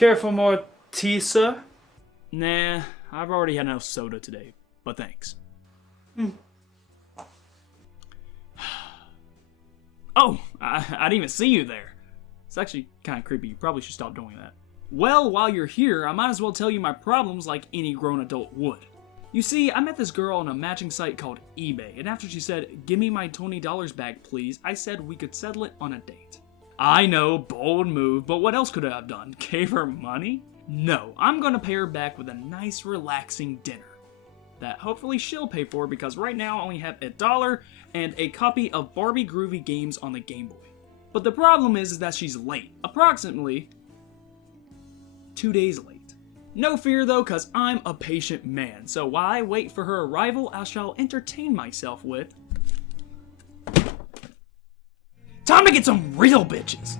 Care for more tea, sir? Nah, I've already had enough soda today, but thanks. Oh, I didn't even see you there. It's actually kind of creepy. You probably should stop doing that. Well, while you're here, I might as well tell you my problems like any grown adult would. You see, I met this girl on a matching site called eBay, and after she said, "Give me my $20 back, please," I said we could settle it on a date. I know, bold move, but what else could I have done? Gave her money? No, I'm gonna pay her back with a nice, relaxing dinner that hopefully she'll pay for, because right now I only have $1 and a copy of Barbie Groovy Games on the Game Boy. But the problem is that she's late, approximately 2 days late. No fear though, cause I'm a patient man, so while I wait for her arrival, I shall entertain myself with... Time to get some real bitches!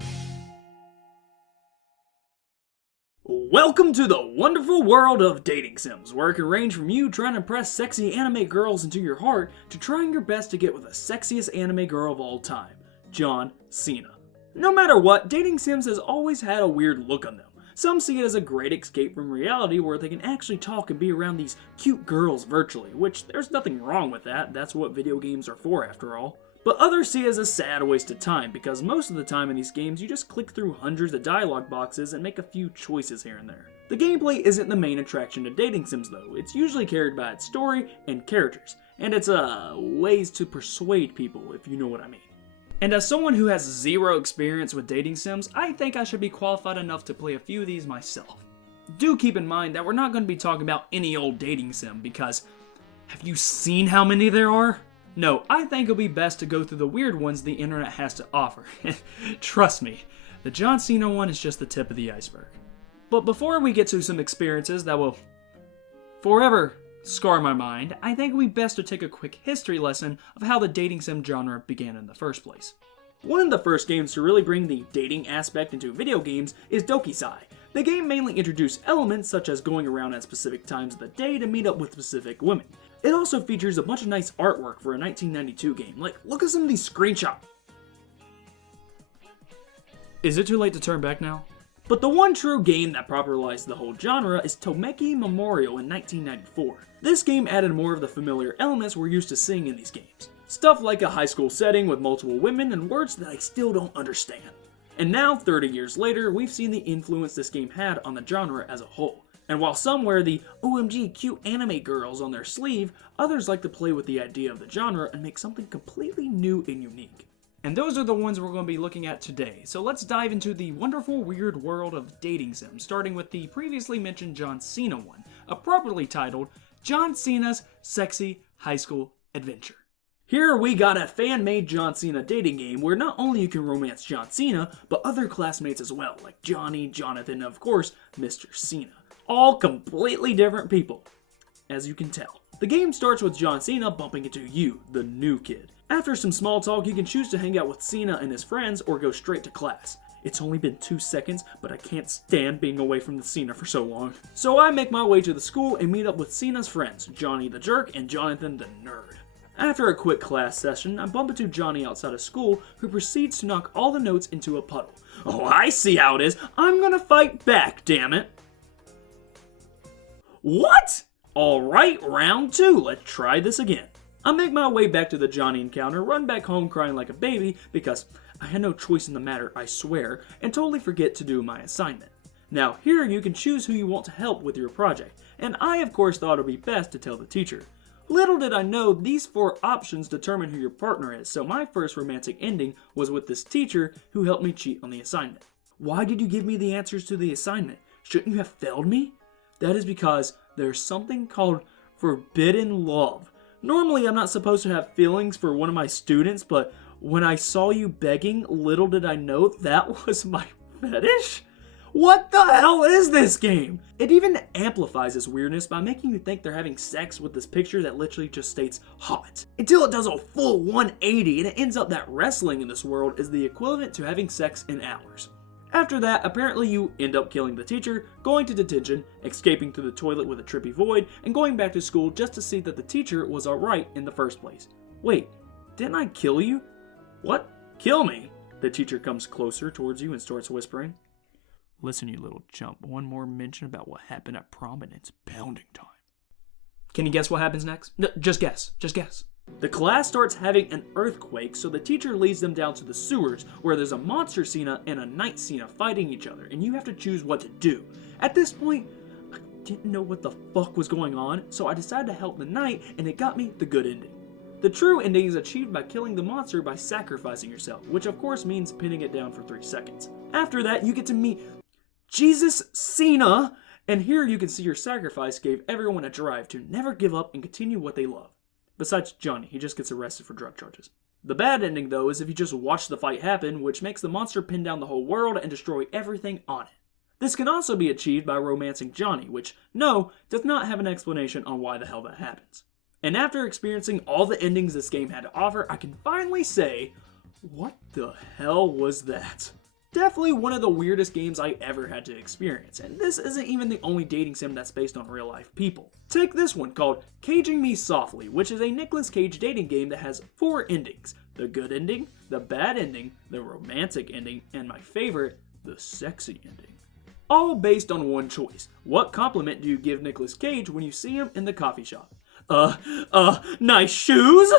Welcome to the wonderful world of dating sims, where it can range from you trying to impress sexy anime girls into your heart, to trying your best to get with the sexiest anime girl of all time, John Cena. No matter what, dating sims has always had a weird look on them. Some see it as a great escape from reality where they can actually talk and be around these cute girls virtually, which there's nothing wrong with that, that's what video games are for after all. But others see it as a sad waste of time, because most of the time in these games you just click through hundreds of dialogue boxes and make a few choices here and there. The gameplay isn't the main attraction to dating sims though, it's usually carried by its story and characters, and it's ways to persuade people, if you know what I mean. And as someone who has zero experience with dating sims, I think I should be qualified enough to play a few of these myself. Do keep in mind that we're not going to be talking about any old dating sim, because have you seen how many there are? No, I think it'll be best to go through the weird ones the internet has to offer. Trust me, the John Cena one is just the tip of the iceberg. But before we get to some experiences that will forever scar my mind, I think it'll be best to take a quick history lesson of how the dating sim genre began in the first place. One of the first games to really bring the dating aspect into video games is Doukyuusei. The game mainly introduced elements such as going around at specific times of the day to meet up with specific women. It also features a bunch of nice artwork for a 1992 game, like look at some of these screenshots. Is it too late to turn back now? But the one true game that popularized the whole genre is Tokimeki Memorial in 1994. This game added more of the familiar elements we're used to seeing in these games. Stuff like a high school setting with multiple women and words that I still don't understand. And now, 30 years later, we've seen the influence this game had on the genre as a whole. And while some wear the OMG cute anime girls on their sleeve, others like to play with the idea of the genre and make something completely new and unique. And those are the ones we're going to be looking at today, so let's dive into the wonderful weird world of dating sims, starting with the previously mentioned John Cena one, appropriately titled John Cena's Sexy High School Adventure. Here we got a fan-made John Cena dating game where not only you can romance John Cena, but other classmates as well, like Johnny, Jonathan, and of course, Mr. Cena. All completely different people, as you can tell. The game starts with John Cena bumping into you, the new kid. After some small talk, you can choose to hang out with Cena and his friends or go straight to class. It's only been 2 seconds, but I can't stand being away from the Cena for so long. So I make my way to the school and meet up with Cena's friends, Johnny the jerk and Jonathan the nerd. After a quick class session, I bump into Johnny outside of school, who proceeds to knock all the notes into a puddle. Oh, I see how it is. I'm gonna fight back, damn it. What? Alright, round 2. Let's try this again. I make my way back to the Johnny encounter, run back home crying like a baby because I had no choice in the matter, I swear, and totally forget to do my assignment. Now here you can choose who you want to help with your project, and I of course thought it would be best to tell the teacher. Little did I know these 4 options determine who your partner is, so my first romantic ending was with this teacher who helped me cheat on the assignment. Why did you give me the answers to the assignment? Shouldn't you have failed me? That is because there's something called forbidden love. Normally I'm not supposed to have feelings for one of my students, but when I saw you begging, little did I know that was my fetish? What the hell is this game? It even amplifies this weirdness by making you think they're having sex with this picture that literally just states hot. Until it does a full 180 and it ends up that wrestling in this world is the equivalent to having sex in hours. After that, apparently you end up killing the teacher, going to detention, escaping through the toilet with a trippy void, and going back to school just to see that the teacher was alright in the first place. Wait, didn't I kill you? What? Kill me? The teacher comes closer towards you and starts whispering. Listen, you little chump, one more mention about what happened at prom and it's pounding time. Can you guess what happens next? No, just guess. The class starts having an earthquake, so the teacher leads them down to the sewers, where there's a monster Cena and a knight Cena fighting each other, and you have to choose what to do. At this point, I didn't know what the fuck was going on, so I decided to help the knight, and it got me the good ending. The true ending is achieved by killing the monster by sacrificing yourself, which of course means pinning it down for 3 seconds. After that, you get to meet Jesus Cena, and here you can see your sacrifice gave everyone a drive to never give up and continue what they love. Besides Johnny, he just gets arrested for drug charges. The bad ending, though, is if you just watch the fight happen, which makes the monster pin down the whole world and destroy everything on it. This can also be achieved by romancing Johnny, which, no, does not have an explanation on why the hell that happens. And after experiencing all the endings this game had to offer, I can finally say, what the hell was that? Definitely one of the weirdest games I ever had to experience, and this isn't even the only dating sim that's based on real life people. Take this one called Caging Me Softly, which is a Nicolas Cage dating game that has 4 endings. The good ending, the bad ending, the romantic ending, and my favorite, the sexy ending. All based on one choice. What compliment do you give Nicolas Cage when you see him in the coffee shop? Nice shoes?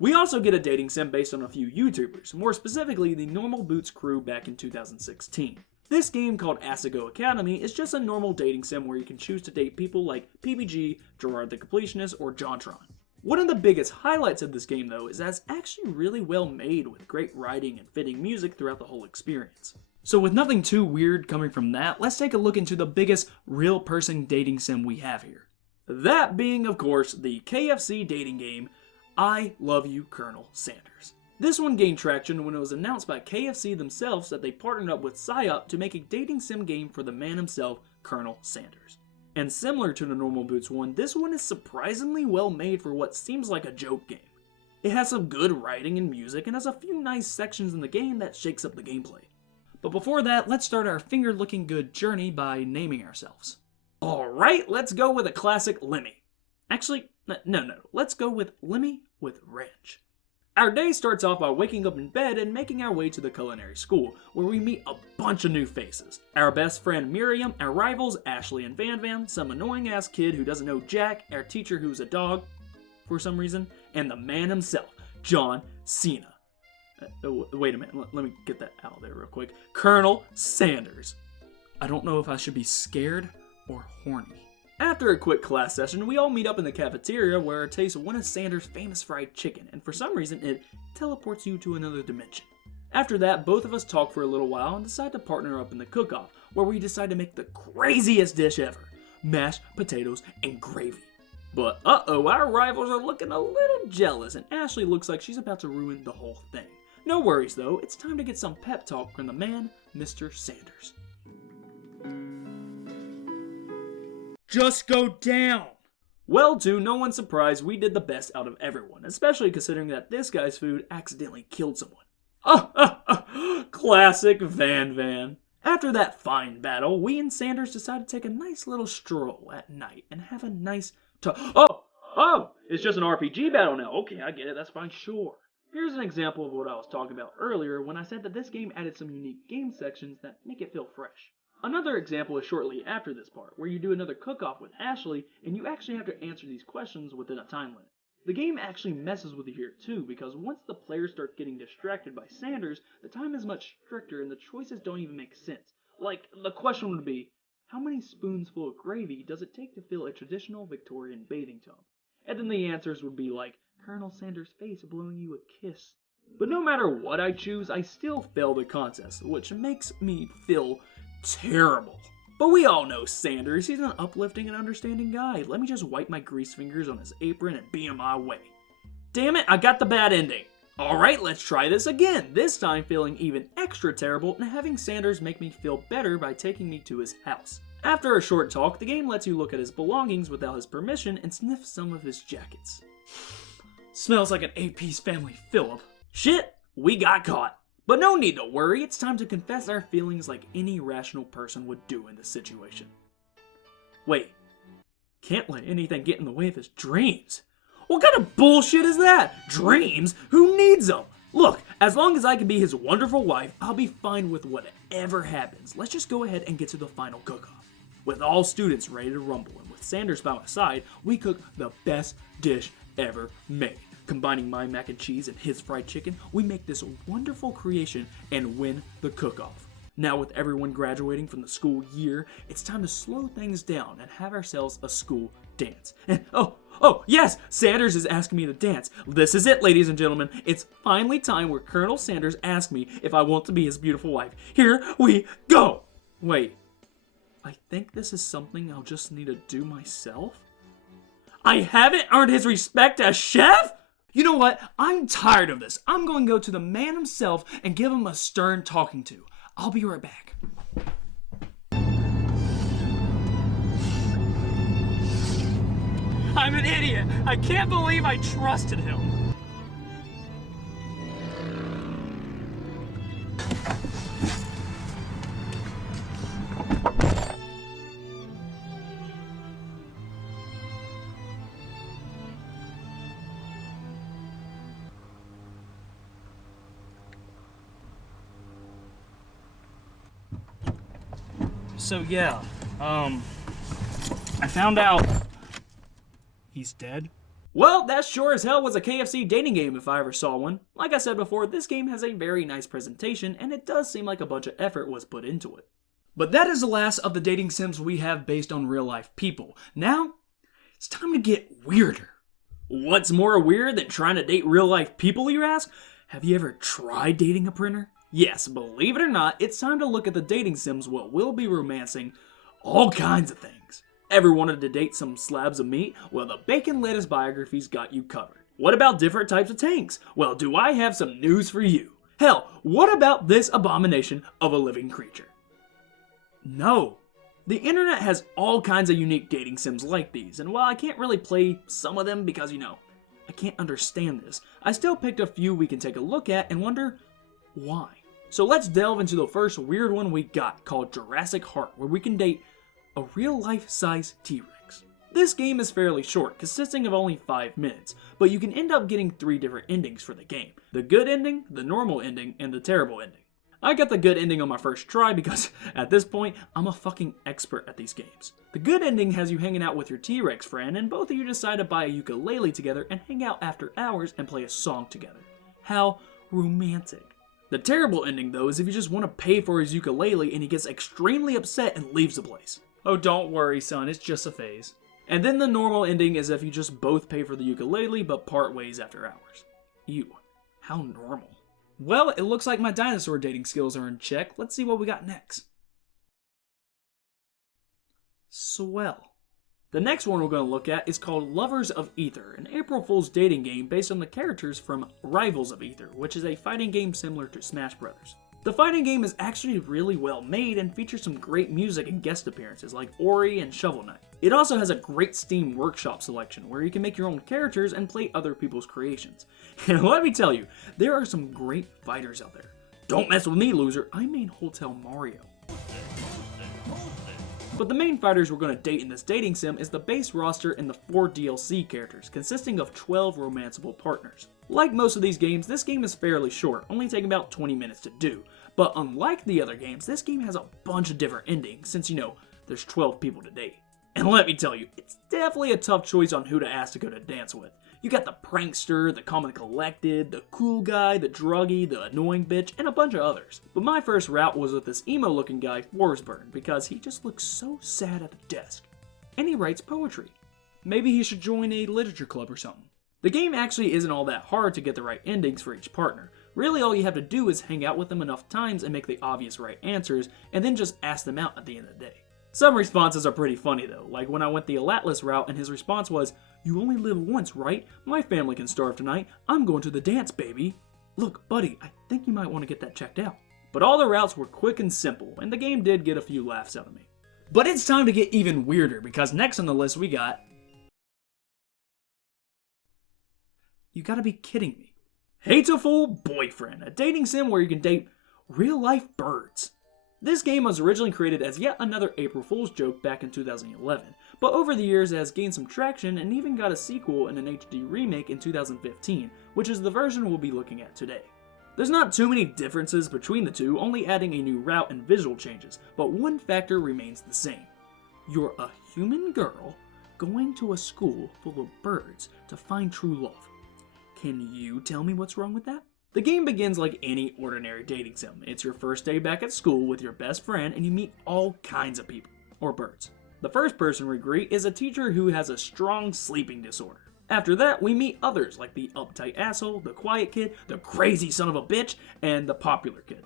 We also get a dating sim based on a few YouTubers, more specifically the Normal Boots crew back in 2016. This game, called Asago Academy, is just a normal dating sim where you can choose to date people like PBG, Gerard the Completionist, or Jontron. One of the biggest highlights of this game, though, is that it's actually really well made with great writing and fitting music throughout the whole experience. So with nothing too weird coming from that, let's take a look into the biggest real person dating sim we have here. That being, of course, the KFC dating game, I Love You, Colonel Sanders. This one gained traction when it was announced by KFC themselves that they partnered up with PsyOp to make a dating sim game for the man himself, Colonel Sanders. And similar to the Normal Boots one, this one is surprisingly well made for what seems like a joke game. It has some good writing and music and has a few nice sections in the game that shakes up the gameplay. But before that, let's start our finger-looking-good journey by naming ourselves. Alright, let's go with a classic Lemmy. Actually, no, let's go with Lemmy with Ranch. Our day starts off by waking up in bed and making our way to the culinary school, where we meet a bunch of new faces. Our best friend Miriam, our rivals Ashley and Van Van, some annoying ass kid who doesn't know Jack, our teacher who's a dog, for some reason, and the man himself, John Cena. Wait a minute, let me get that out there real quick. Colonel Sanders. I don't know if I should be scared or horny. After a quick class session, we all meet up in the cafeteria where I taste one of Sanders' famous fried chicken, and for some reason it teleports you to another dimension. After that, both of us talk for a little while and decide to partner up in the cook-off, where we decide to make the craziest dish ever, mashed potatoes and gravy. But our rivals are looking a little jealous, and Ashley looks like she's about to ruin the whole thing. No worries though, it's time to get some pep talk from the man, Mr. Sanders. Just go down! Well, to no one's surprise, we did the best out of everyone, especially considering that this guy's food accidentally killed someone. Classic Van Van. After that fine battle, we and Sanders decided to take a nice little stroll at night and have a nice Oh! It's just an RPG battle now. Okay, I get it, that's fine, sure. Here's an example of what I was talking about earlier when I said that this game added some unique game sections that make it feel fresh. Another example is shortly after this part, where you do another cook-off with Ashley, and you actually have to answer these questions within a time limit. The game actually messes with you here too, because once the players start getting distracted by Sanders, the time is much stricter and the choices don't even make sense. Like, the question would be, how many spoons full of gravy does it take to fill a traditional Victorian bathing tub? And then the answers would be like, Colonel Sanders' face blowing you a kiss. But no matter what I choose, I still fail the contest, which makes me feel terrible. But we all know Sanders, he's an uplifting and understanding guy. Let me just wipe my grease fingers on his apron and be on my way. Damn it, I got the bad ending. Alright, let's try this again, this time feeling even extra terrible and having Sanders make me feel better by taking me to his house. After a short talk, the game lets you look at his belongings without his permission and sniff some of his jackets. Smells like an 8-piece family Phillip. Shit, we got caught. But no need to worry, it's time to confess our feelings like any rational person would do in this situation. Wait, can't let anything get in the way of his dreams. What kind of bullshit is that? Dreams? Who needs them? Look, as long as I can be his wonderful wife, I'll be fine with whatever happens. Let's just go ahead and get to the final cook-off. With all students ready to rumble and with Sanders by my side, we cook the best dish ever made. Combining my mac and cheese and his fried chicken, we make this wonderful creation and win the cook-off. Now with everyone graduating from the school year, it's time to slow things down and have ourselves a school dance. And oh, yes, Sanders is asking me to dance. This is it, ladies and gentlemen. It's finally time where Colonel Sanders asks me if I want to be his beautiful wife. Here we go. Wait, I think this is something I'll just need to do myself? I haven't earned his respect as chef? You know what? I'm tired of this. I'm going to go to the man himself and give him a stern talking to. I'll be right back. I'm an idiot. I can't believe I trusted him. So yeah, I found out he's dead. Well, that sure as hell was a KFC dating game if I ever saw one. Like I said before, this game has a very nice presentation, and it does seem like a bunch of effort was put into it. But that is the last of the dating sims we have based on real life people. Now, it's time to get weirder. What's more weird than trying to date real life people, you ask? Have you ever tried dating a printer? Yes, believe it or not, it's time to look at the dating sims what will be romancing all kinds of things. Ever wanted to date some slabs of meat? Well, the bacon lettuce biographies got you covered. What about different types of tanks? Well, do I have some news for you? Hell, what about this abomination of a living creature? No. The internet has all kinds of unique dating sims like these, and while I can't really play some of them because, I can't understand this, I still picked a few we can take a look at and wonder why. So let's delve into the first weird one we got, called Jurassic Heart, where we can date a real-life size T-Rex. This game is fairly short, consisting of only 5 minutes, but you can end up getting 3 different endings for the game. The good ending, the normal ending, and the terrible ending. I got the good ending on my first try because, at this point, I'm a fucking expert at these games. The good ending has you hanging out with your T-Rex friend, and both of you decide to buy a ukulele together and hang out after hours and play a song together. How romantic. The terrible ending, though, is if you just want to pay for his ukulele and he gets extremely upset and leaves the place. Oh, don't worry, son, it's just a phase. And then the normal ending is if you just both pay for the ukulele but part ways after hours. Ew, how normal. Well, it looks like my dinosaur dating skills are in check. Let's see what we got next. Swell. The next one we're going to look at is called Lovers of Ether, an April Fool's dating game based on the characters from Rivals of Ether, which is a fighting game similar to Smash Bros. The fighting game is actually really well made and features some great music and guest appearances like Ori and Shovel Knight. It also has a great Steam Workshop selection where you can make your own characters and play other people's creations. And let me tell you, there are some great fighters out there. Don't mess with me, loser, I main Hotel Mario. But the main fighters we're going to date in this dating sim is the base roster and the 4 DLC characters, consisting of 12 romanceable partners. Like most of these games, this game is fairly short, only taking about 20 minutes to do. But unlike the other games, this game has a bunch of different endings, since, there's 12 people to date. And let me tell you, it's definitely a tough choice on who to ask to go to dance with. You got the prankster, the calm and collected, the cool guy, the druggie, the annoying bitch, and a bunch of others. But my first route was with this emo-looking guy, Forsburn, because he just looks so sad at the desk. And he writes poetry. Maybe he should join a literature club or something. The game actually isn't all that hard to get the right endings for each partner. Really all you have to do is hang out with them enough times and make the obvious right answers, and then just ask them out at the end of the day. Some responses are pretty funny though, like when I went the Atlas route and his response was, "You only live once, right? My family can starve tonight. I'm going to the dance, baby." Look, buddy, I think you might want to get that checked out. But all the routes were quick and simple, and the game did get a few laughs out of me. But it's time to get even weirder, because next on the list we got... You gotta be kidding me. Hatoful Boyfriend, a dating sim where you can date real-life birds. This game was originally created as yet another April Fool's joke back in 2011, but over the years it has gained some traction and even got a sequel and an HD remake in 2015, which is the version we'll be looking at today. There's not too many differences between the two, only adding a new route and visual changes, but one factor remains the same. You're a human girl going to a school full of birds to find true love. Can you tell me what's wrong with that? The game begins like any ordinary dating sim. It's your first day back at school with your best friend and you meet all kinds of people, or birds. The first person we greet is a teacher who has a strong sleeping disorder. After that, we meet others like the uptight asshole, the quiet kid, the crazy son of a bitch, and the popular kid.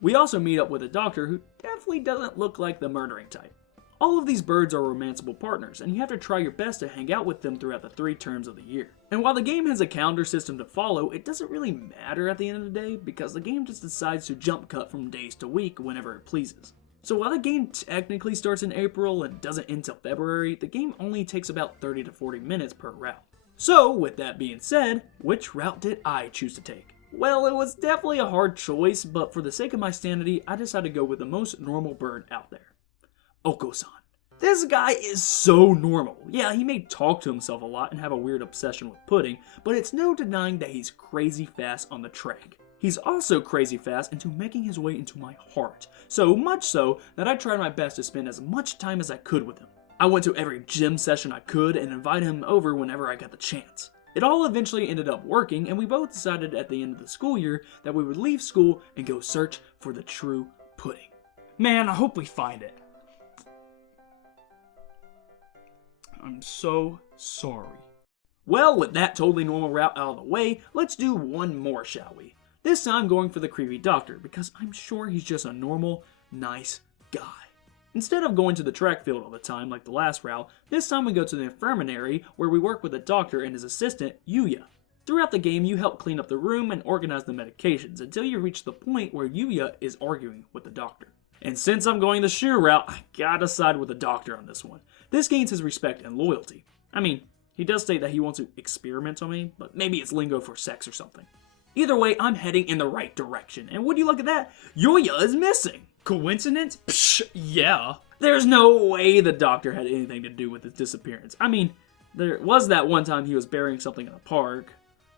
We also meet up with a doctor who definitely doesn't look like the murdering type. All of these birds are romanceable partners, and you have to try your best to hang out with them throughout the 3 terms of the year. And while the game has a calendar system to follow, it doesn't really matter at the end of the day because the game just decides to jump cut from days to week whenever it pleases. So while the game technically starts in April and doesn't end till February, the game only takes about 30 to 40 minutes per route. So with that being said, which route did I choose to take? Well, it was definitely a hard choice, but for the sake of my sanity, I decided to go with the most normal bird out there. Oko-san. This guy is so normal. Yeah, he may talk to himself a lot and have a weird obsession with pudding, but it's no denying that he's crazy fast on the track. He's also crazy fast into making his way into my heart, so much so that I tried my best to spend as much time as I could with him. I went to every gym session I could and invited him over whenever I got the chance. It all eventually ended up working, and we both decided at the end of the school year that we would leave school and go search for the true pudding. Man, I hope we find it. I'm so sorry. Well, with that totally normal route out of the way, let's do one more, shall we? This time going for the creepy doctor, because I'm sure he's just a normal, nice guy. Instead of going to the track field all the time like the last route, this time we go to the infirmary where we work with the doctor and his assistant, Yuya. Throughout the game, you help clean up the room and organize the medications until you reach the point where Yuya is arguing with the doctor. And since I'm going the shoe route, I gotta side with the doctor on this one. This gains his respect and loyalty. I mean, he does state that he wants to experiment on me, but maybe it's lingo for sex or something. Either way, I'm heading in the right direction, and would you look at that? Yuya is missing! Coincidence? Psh, yeah. There's no way the doctor had anything to do with his disappearance. I mean, there was that one time he was burying something in a park,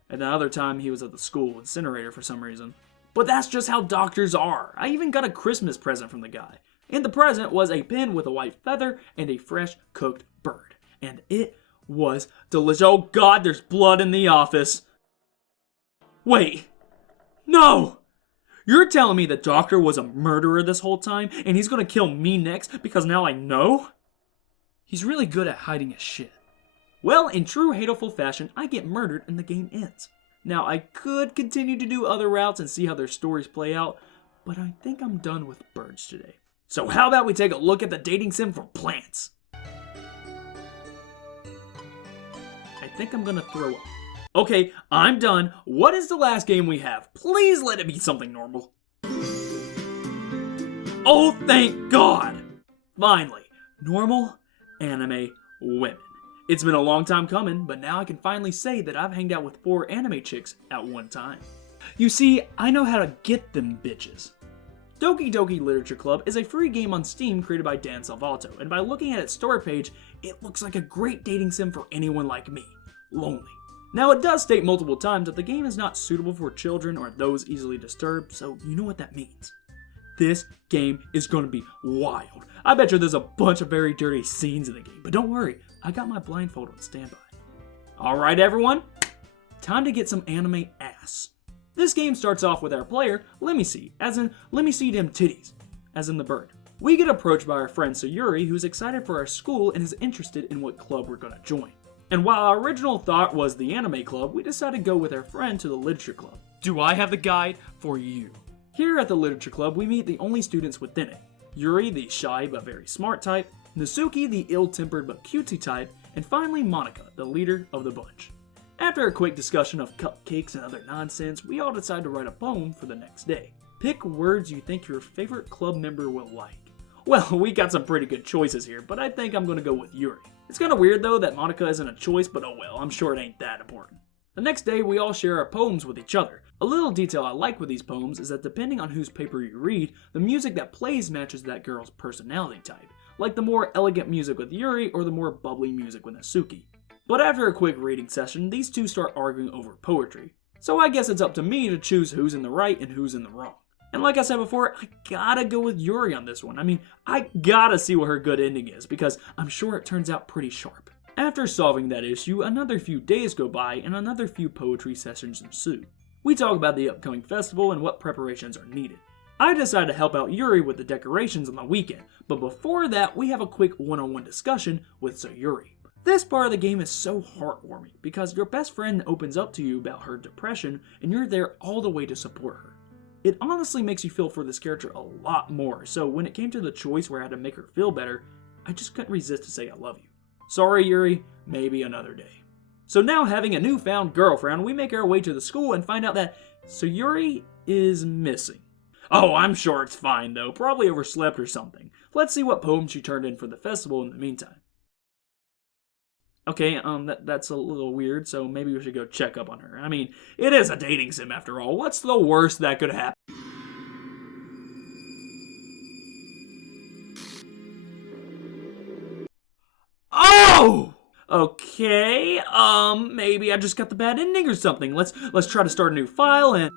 and the other time he was at the school incinerator for some reason. But that's just how doctors are. I even got a Christmas present from the guy. In the present was a pin with a white feather and a fresh cooked bird. And it was delicious. Oh god, there's blood in the office. Wait. No! You're telling me the doctor was a murderer this whole time and he's gonna kill me next because now I know? He's really good at hiding his shit. Well, in true Hatoful fashion, I get murdered and the game ends. Now, I could continue to do other routes and see how their stories play out, but I think I'm done with birds today. So how about we take a look at the dating sim for plants? I think I'm gonna throw up. Okay, I'm done. What is the last game we have? Please let it be something normal. Oh, thank God! Finally, normal anime women. It's been a long time coming, but now I can finally say that I've hanged out with 4 anime chicks at one time. You see, I know how to get them bitches. Doki Literature Club is a free game on Steam created by Dan Salvato, and by looking at its store page, it looks like a great dating sim for anyone like me, lonely. Now it does state multiple times that the game is not suitable for children or those easily disturbed, so you know what that means. This game is going to be wild. I bet you there's a bunch of very dirty scenes in the game, but don't worry, I got my blindfold on standby. Alright everyone, time to get some anime ass. This game starts off with our player, Lemlyton, as in, let me see them titties, as in the bird. We get approached by our friend Sayuri, who's excited for our school and is interested in what club we're gonna join. And while our original thought was the anime club, we decided to go with our friend to the literature club. Do I have the guide for you? Here at the literature club, we meet the only students within it. Yuri, the shy but very smart type, Natsuki, the ill-tempered but cutie type, and finally Monica, the leader of the bunch. After a quick discussion of cupcakes and other nonsense, we all decide to write a poem for the next day. Pick words you think your favorite club member will like. Well, we got some pretty good choices here, but I think I'm going to go with Yuri. It's kind of weird though that Monica isn't a choice, but oh well, I'm sure it ain't that important. The next day, we all share our poems with each other. A little detail I like with these poems is that depending on whose paper you read, the music that plays matches that girl's personality type, like the more elegant music with Yuri or the more bubbly music with Natsuki. But after a quick reading session, these two start arguing over poetry. So I guess it's up to me to choose who's in the right and who's in the wrong. And like I said before, I gotta go with Yuri on this one. I mean, I gotta see what her good ending is, because I'm sure it turns out pretty sharp. After solving that issue, another few days go by and another few poetry sessions ensue. We talk about the upcoming festival and what preparations are needed. I decide to help out Yuri with the decorations on the weekend, but before that, we have a quick one-on-one discussion with Sayuri. This part of the game is so heartwarming because your best friend opens up to you about her depression and you're there all the way to support her. It honestly makes you feel for this character a lot more, so when it came to the choice where I had to make her feel better, I just couldn't resist to say I love you. Sorry Yuri, maybe another day. So now having a newfound girlfriend, we make our way to the school and find out that Sayuri is missing. Oh, I'm sure it's fine though, probably overslept or something. Let's see what poem she turned in for the festival in the meantime. Okay, that's a little weird, so maybe we should go check up on her. I mean, it is a dating sim after all. What's the worst that could happen? Oh! Okay, maybe I just got the bad ending or something. Let's try to start a new file and...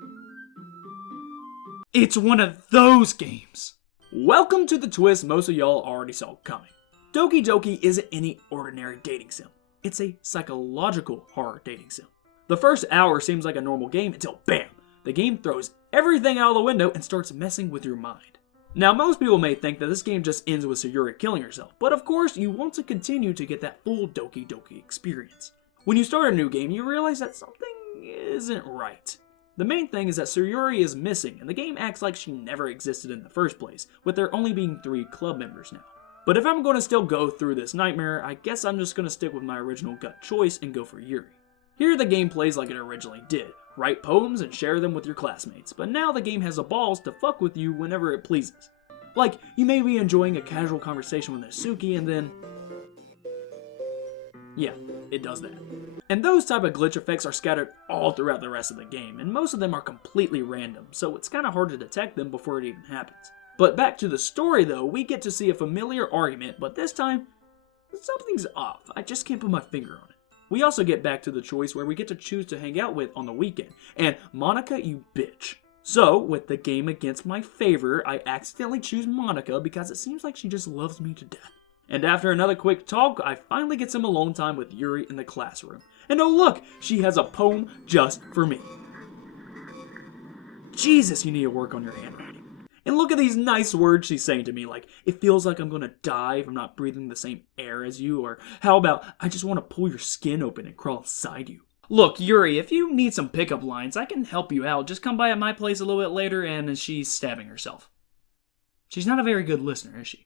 It's one of those games! Welcome to the twist most of y'all already saw coming. Doki Doki isn't any ordinary dating sim. It's a psychological horror dating sim. The first hour seems like a normal game until BAM! The game throws everything out of the window and starts messing with your mind. Now most people may think that this game just ends with Sayuri killing herself, but of course you want to continue to get that full Doki Doki experience. When you start a new game, you realize that something isn't right. The main thing is that Sayuri is missing, and the game acts like she never existed in the first place, with there only being 3 club members now. But if I'm going to still go through this nightmare, I guess I'm just going to stick with my original gut choice and go for Yuri. Here the game plays like it originally did. Write poems and share them with your classmates, but now the game has the balls to fuck with you whenever it pleases. Like, you may be enjoying a casual conversation with Asuki and then... yeah, it does that. And those type of glitch effects are scattered all throughout the rest of the game, and most of them are completely random, so it's kind of hard to detect them before it even happens. But back to the story though, we get to see a familiar argument, but this time, something's off. I just can't put my finger on it. We also get back to the choice where we get to choose to hang out with on the weekend, and Monica, you bitch. So, with the game against my favor, I accidentally choose Monica because it seems like she just loves me to death. And after another quick talk, I finally get some alone time with Yuri in the classroom. And oh look, she has a poem just for me. Jesus, you need to work on your handwriting. And look at these nice words she's saying to me, like, it feels like I'm gonna die if I'm not breathing the same air as you, or how about, I just want to pull your skin open and crawl inside you. Look, Yuri, if you need some pickup lines, I can help you out. Just come by at my place a little bit later, and she's stabbing herself. She's not a very good listener, is she?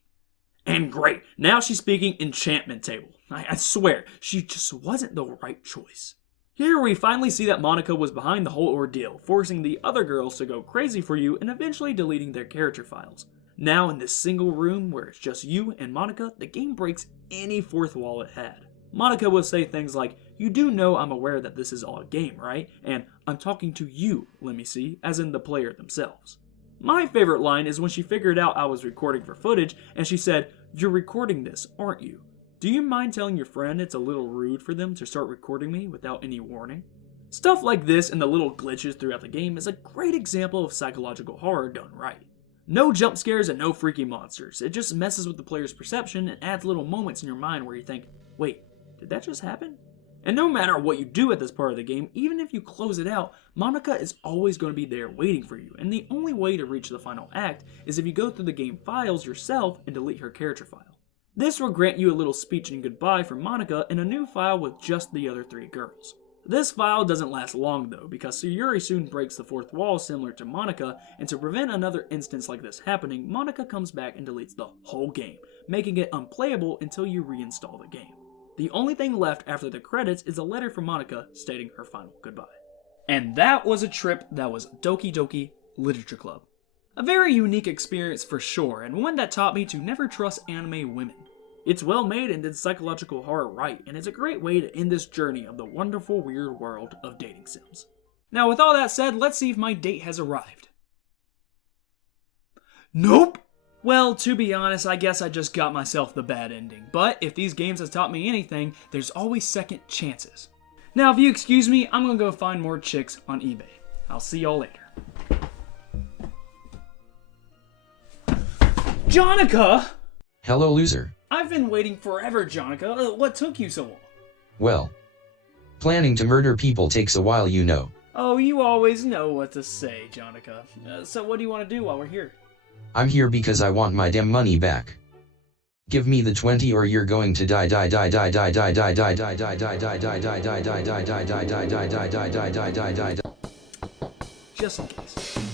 And great, now she's speaking enchantment table. I swear, she just wasn't the right choice. Here we finally see that Monica was behind the whole ordeal, forcing the other girls to go crazy for you and eventually deleting their character files. Now in this single room where it's just you and Monica, the game breaks any fourth wall it had. Monica will say things like, you do know I'm aware that this is all a game, right? And I'm talking to you, let me see, as in the player themselves. My favorite line is when she figured out I was recording for footage and she said, you're recording this, aren't you? Do you mind telling your friend it's a little rude for them to start recording me without any warning? Stuff like this and the little glitches throughout the game is a great example of psychological horror done right. No jump scares and no freaky monsters. It just messes with the player's perception and adds little moments in your mind where you think, wait, did that just happen? And no matter what you do at this part of the game, even if you close it out, Monica is always going to be there waiting for you, and the only way to reach the final act is if you go through the game files yourself and delete her character file. This will grant you a little speech and goodbye from Monica and a new file with just the other 3 girls. This file doesn't last long though, because Sayuri soon breaks the fourth wall similar to Monica, and to prevent another instance like this happening, Monica comes back and deletes the whole game, making it unplayable until you reinstall the game. The only thing left after the credits is a letter from Monica stating her final goodbye. And that was a trip that was Doki Doki Literature Club. A very unique experience for sure, and one that taught me to never trust anime women. It's well made and did psychological horror right, and it's a great way to end this journey of the wonderful weird world of dating sims. Now with all that said, let's see if my date has arrived. Nope! Well, to be honest, I guess I just got myself the bad ending, but if these games have taught me anything, there's always second chances. Now, if you excuse me, I'm gonna go find more chicks on eBay. I'll see y'all later. Jonica! Hello, loser. I've been waiting forever, Jonica. What took you so long? Well, planning to murder people takes a while, you know. Oh, you always know what to say, Jonica. So what do you want to do while we're here? I'm here because I want my damn money back. Give me the 20 or you're going to die. Just in case.